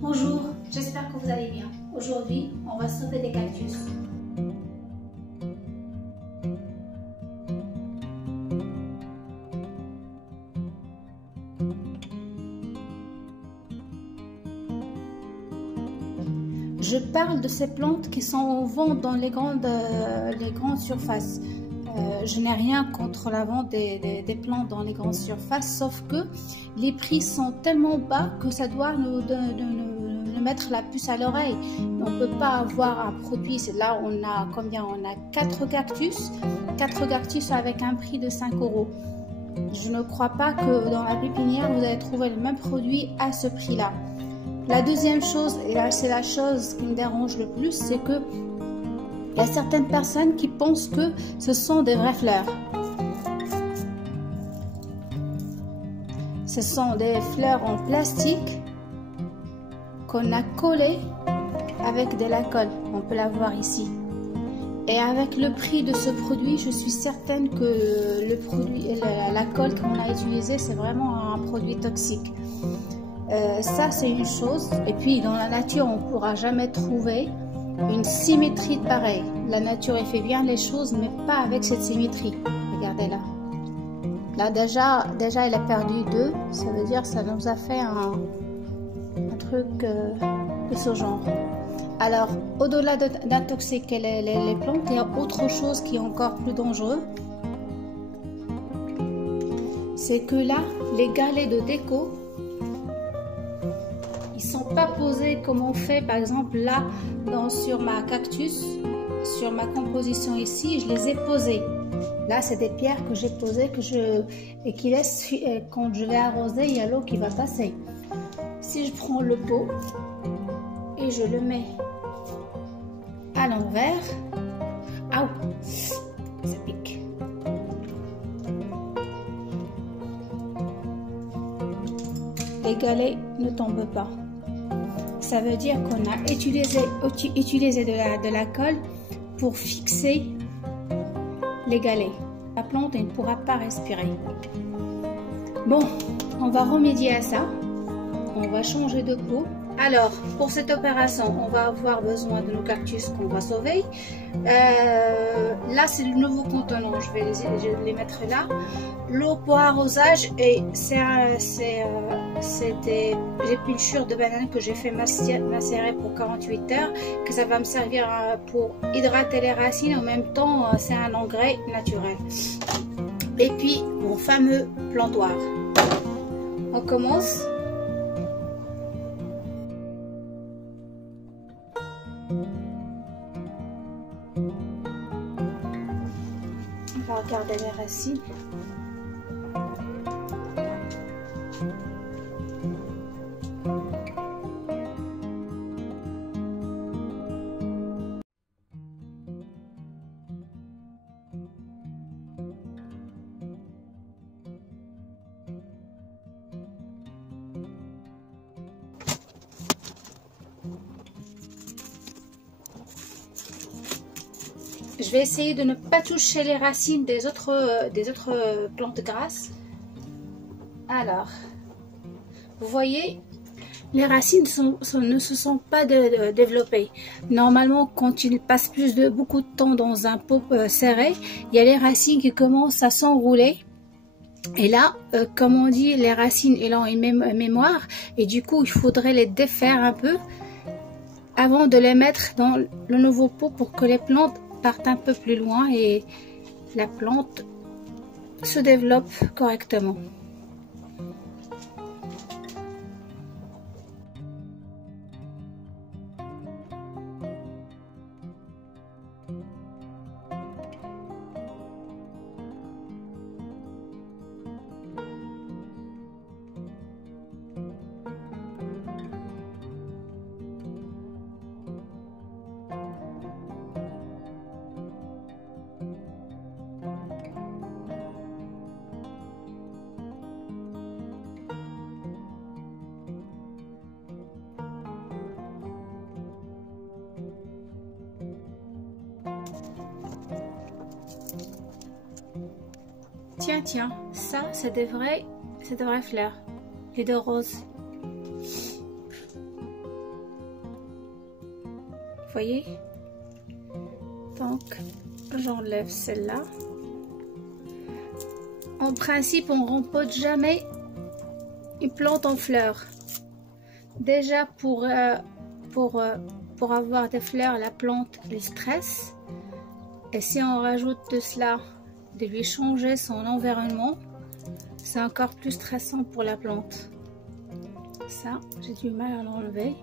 Bonjour, j'espère que vous allez bien. Aujourd'hui, on va sauver des cactus. Je parle de ces plantes qui sont en vente dans les grandes surfaces. Je n'ai rien contre la vente des plantes dans les grandes surfaces, sauf que les prix sont tellement bas que ça doit nous mettre la puce à l'oreille. On ne peut pas avoir un produit. Là, on a combien? On a 4 cactus avec un prix de 5 €. Je ne crois pas que dans la pépinière, vous allez trouver le même produit à ce prix-là. La deuxième chose, et là c'est la chose qui me dérange le plus, c'est que il y a certaines personnes qui pensent que ce sont des vraies fleurs. Ce sont des fleurs en plastique qu'on a collées avec de la colle. On peut la voir ici. Et avec le prix de ce produit, je suis certaine que le produit, la colle qu'on a utilisée, c'est vraiment un produit toxique. Ça c'est une chose. Et puis dans la nature on ne pourra jamais trouver une symétrie pareille. La nature elle fait bien les choses mais pas avec cette symétrie. Regardez là. Là déjà elle a perdu 2. Ça veut dire que ça nous a fait un truc de ce genre. Alors au-delà d'intoxiquer les plantes, il y a autre chose qui est encore plus dangereux. C'est que là les galets de déco, ils sont pas posés comme on fait par exemple là sur ma cactus, sur ma composition ici, je les ai posés. Là c'est des pierres que j'ai posées et qui laissent, quand je vais arroser, il y a l'eau qui va passer. Si je prends le pot et je le mets à l'envers, ça pique. Les galets ne tombent pas. Ça veut dire qu'on a utilisé de la colle pour fixer les galets. La plante elle ne pourra pas respirer. Bon, on va remédier à ça. On va changer de pot. Alors, pour cette opération, on va avoir besoin de nos cactus qu'on va sauver. Là, c'est le nouveau contenant. Je vais les mettre là. L'eau pour arrosage, et c'est des épluchures de bananes que j'ai fait macérer pour 48 heures, que ça va me servir pour hydrater les racines. En même temps, c'est un engrais naturel. Et puis, mon fameux plantoir. On commence. On va regarder les racines. Je vais essayer de ne pas toucher les racines des autres plantes grasses. Alors, vous voyez, les racines ne se sont pas développées. Normalement, quand il passe beaucoup de temps dans un pot serré, il y a les racines qui commencent à s'enrouler. Et là, comme on dit, les racines elles ont une mémoire et du coup, il faudrait les défaire un peu avant de les mettre dans le nouveau pot pour que les plantes partent un peu plus loin et la plante se développe correctement. Tiens, ça c'est des vraies fleurs et de roses. voyez. Donc j'enlève celle-là. En principe, on rempote jamais une plante en fleurs. Déjà pour avoir des fleurs, la plante les stresse. Et si on rajoute de cela, de lui changer son environnement, c'est encore plus stressant pour la plante. Ça, j'ai du mal à l'enlever.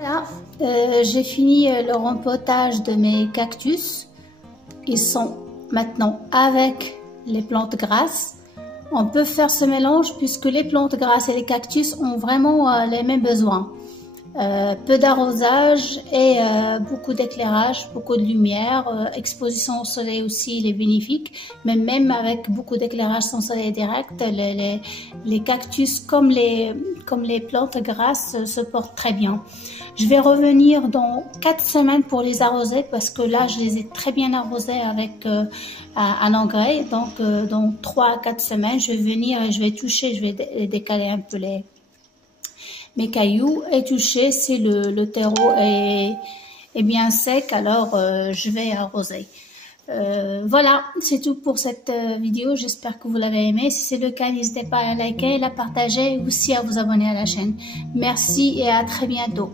Là, j'ai fini le rempotage de mes cactus. Ils sont maintenant avec les plantes grasses. On peut faire ce mélange puisque les plantes grasses et les cactus ont vraiment les mêmes besoins. Peu d'arrosage et beaucoup d'éclairage, beaucoup de lumière, exposition au soleil aussi, il est bénéfique, mais même avec beaucoup d'éclairage sans soleil direct, les cactus comme les plantes grasses se portent très bien. Je vais revenir dans 4 semaines pour les arroser parce que là je les ai très bien arrosés avec un engrais, donc dans 3 à 4 semaines je vais venir et je vais toucher, je vais décaler un peu mes cailloux et toucher si le terreau est bien sec, alors je vais arroser. Voilà, c'est tout pour cette vidéo, j'espère que vous l'avez aimé. Si c'est le cas, n'hésitez pas à liker, à la partager et aussi à vous abonner à la chaîne. Merci et à très bientôt.